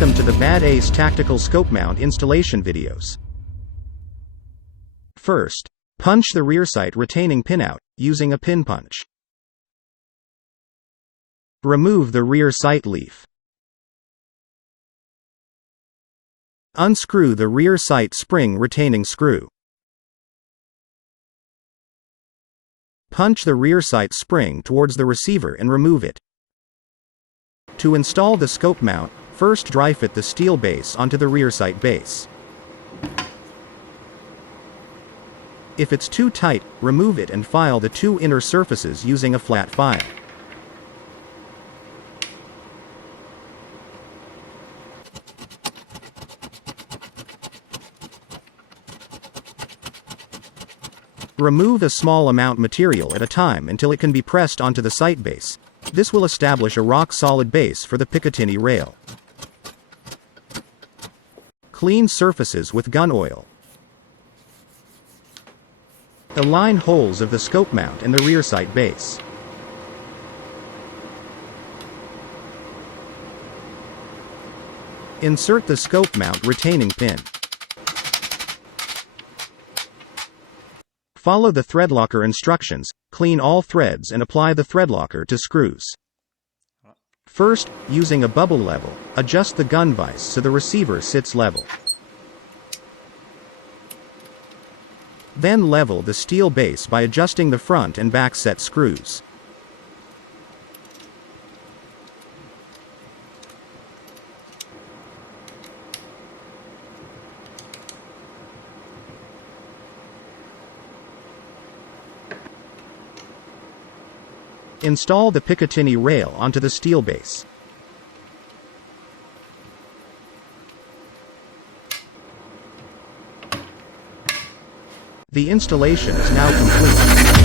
Welcome to the BadAce Tactical Scope Mount installation videos. First, punch the rear sight retaining pin out, using a pin punch. Remove the rear sight leaf. Unscrew the rear sight spring retaining screw. Punch the rear sight spring towards the receiver and remove it. To install the scope mount, first dry fit the steel base onto the rear sight base. If it's too tight, remove it and file the two inner surfaces using a flat file. Remove a small amount material at a time until it can be pressed onto the sight base. This will establish a rock-solid base for the Picatinny rail. Clean surfaces with gun oil. Align holes of the scope mount and the rear sight base. Insert the scope mount retaining pin. Follow the thread locker instructions, clean all threads and apply the thread locker to screws. First, using a bubble level, adjust the gun vise so the receiver sits level. Then level the steel base by adjusting the front and back set screws. Install the Picatinny rail onto the steel base. The installation is now complete.